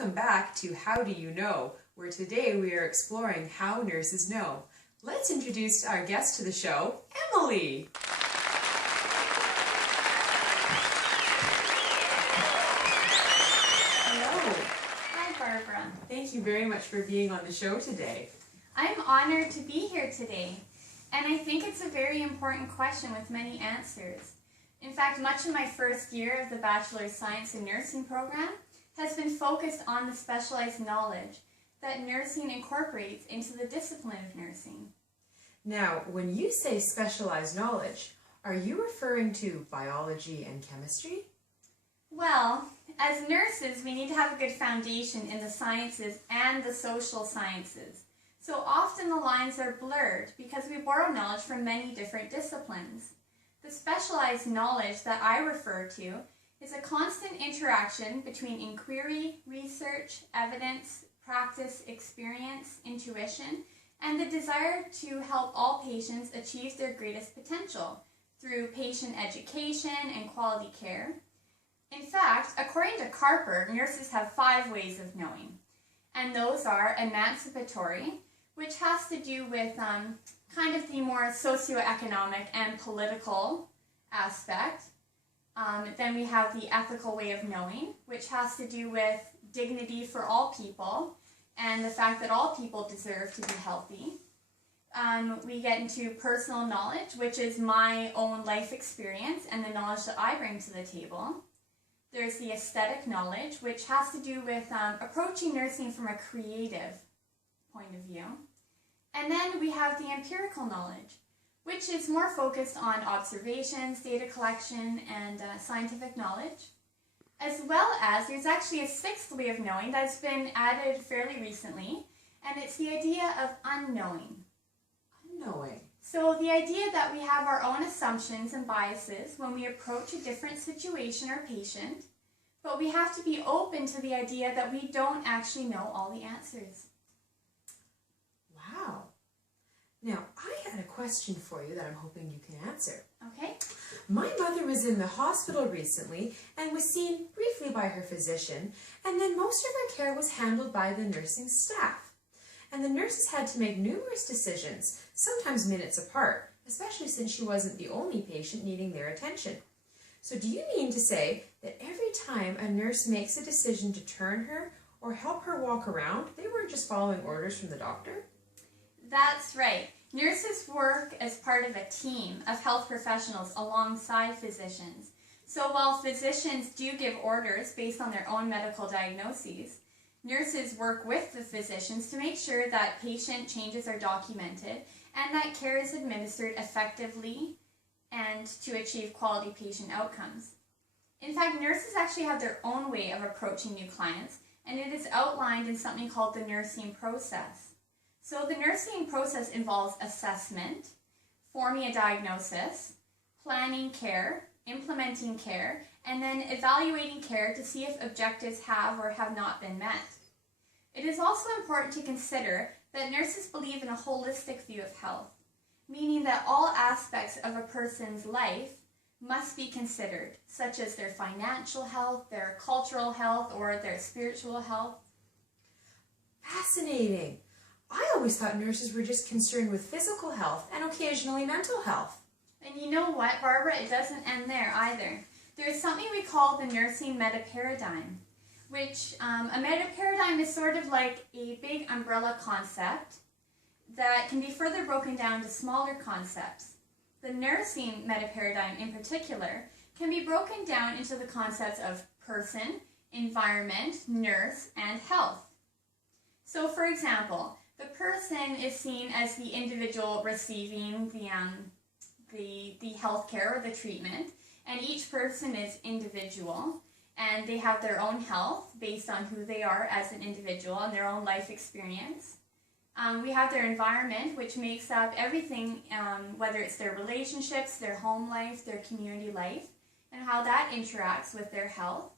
welcome back to How Do You Know, where today we are exploring how nurses know. Let's introduce our guest to the show, Emily. Hello. Hi, Barbara. Thank you very much for being on the show today. I'm honored to be here today, and I think it's a very important question with many answers. In fact, much of my first year of the Bachelor of Science in Nursing program has been focused on the specialized knowledge that nursing incorporates into the discipline of nursing. Now, when you say specialized knowledge, are you referring to biology and chemistry? Well, as nurses, we need to have a good foundation in the sciences and the social sciences. So often the lines are blurred because we borrow knowledge from many different disciplines. The specialized knowledge that I refer to is a constant interaction between inquiry, research, evidence, practice, experience, intuition, and the desire to help all patients achieve their greatest potential through patient education and quality care. In fact, according to Carper, nurses have 5 ways of knowing, and those are emancipatory, which has to do with kind of the more socioeconomic and political aspect. Then we have the ethical way of knowing, which has to do with dignity for all people and the fact that all people deserve to be healthy. We get into personal knowledge, which is my own life experience and the knowledge that I bring to the table. There's the aesthetic knowledge, which has to do with approaching nursing from a creative point of view. And then we have the empirical knowledge, which is more focused on observations, data collection, and scientific knowledge. As well as, there's actually a 6th way of knowing that's been added fairly recently, and it's the idea of unknowing. Unknowing. So the idea that we have our own assumptions and biases when we approach a different situation or patient, but we have to be open to the idea that we don't actually know all the answers. Wow. Now, I had a question for you that I'm hoping you can answer. Okay. My mother was in the hospital recently and was seen briefly by her physician, and then most of her care was handled by the nursing staff. And the nurses had to make numerous decisions, sometimes minutes apart, especially since she wasn't the only patient needing their attention. So do you mean to say that every time a nurse makes a decision to turn her or help her walk around, they weren't just following orders from the doctor? That's right. Nurses work as part of a team of health professionals alongside physicians. So while physicians do give orders based on their own medical diagnoses, nurses work with the physicians to make sure that patient changes are documented and that care is administered effectively and to achieve quality patient outcomes. In fact, nurses actually have their own way of approaching new clients, and it is outlined in something called the nursing process. So the nursing process involves assessment, forming a diagnosis, planning care, implementing care, and then evaluating care to see if objectives have or have not been met. It is also important to consider that nurses believe in a holistic view of health, meaning that all aspects of a person's life must be considered, such as their financial health, their cultural health, or their spiritual health. Fascinating. I always thought nurses were just concerned with physical health and occasionally mental health. And you know what, Barbara? It doesn't end there either. There is something we call the nursing meta-paradigm, which a meta-paradigm is sort of like a big umbrella concept that can be further broken down to smaller concepts. The nursing meta-paradigm in particular can be broken down into the concepts of person, environment, nurse, and health. So for example, the person is seen as the individual receiving the health care or the treatment, and each person is individual, and they have their own health based on who they are as an individual and their own life experience. We have their environment, which makes up everything, whether it's their relationships, their home life, their community life, and how that interacts with their health.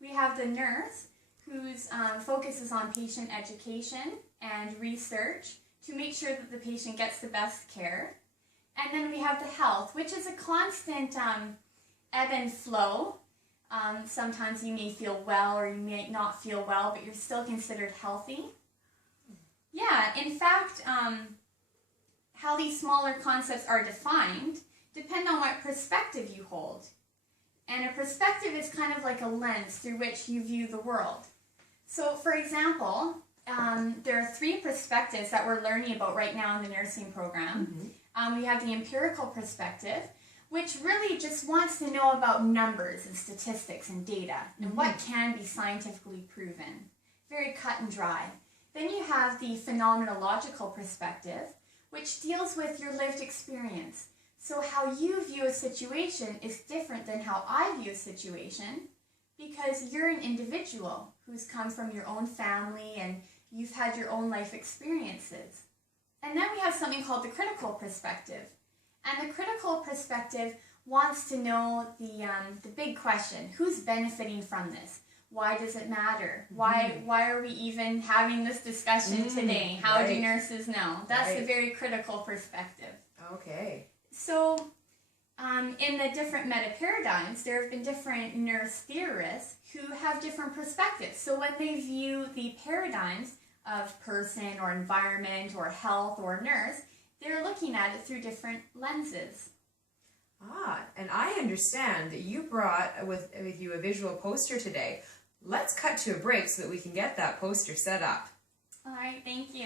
We have the nurse, whose focus is on patient education and research to make sure that the patient gets the best care. And then we have the health, which is a constant ebb and flow Sometimes you may feel well or you may not feel well, but you're still considered healthy. Yeah, in fact, how these smaller concepts are defined depend on what perspective you hold. And a perspective is kind of like a lens through which you view the world. So, for example, there are 3 perspectives that we're learning about right now in the nursing program. We have the empirical perspective, which really just wants to know about numbers and statistics and data and what can be scientifically proven. Very cut and dry. Then you have the phenomenological perspective, which deals with your lived experience. So how you view a situation is different than how I view a situation because you're an individual who's come from your own family and you've had your own life experiences. And then we have something called the critical perspective. And the critical perspective wants to know the big question, who's benefiting from this? Why does it matter? Why are we even having this discussion today? How do nurses know? That's a very critical perspective. Okay. So in the different meta-paradigms, there have been different nurse theorists who have different perspectives. So when they view the paradigms of person or environment or health or nurse, they're looking at it through different lenses. And I understand that you brought with you a visual poster today. Let's cut to a break so that we can get that poster set up. All right, thank you.